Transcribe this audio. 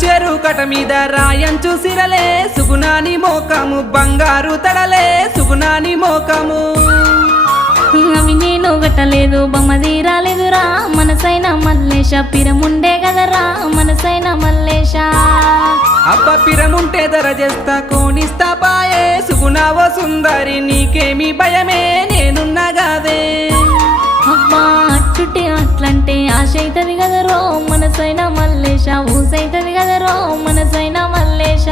కంచేరు కట మీద రాయంచు సిరలే సుగుణాని మోకము బంగారు తడలే సుగుణాని మోకము అవి నేను గట్టలేదు బొమ్మది రాలేదురా మనసైన మల్లేశ పిరముండే కదరా మనసైన మల్లేశ అబ్బ పిరముంటే ధర చేస్తా కోనిస్తా పాయే సుగుణావో సుందరి నీకేమి భయమే నేనున్నా గాదే అబ్బా అట్టుటి అట్లంటే ఆశైతది కదరో మనసైన మల్లేశ ఊసైతది కదరో మనసైన మల్లేశ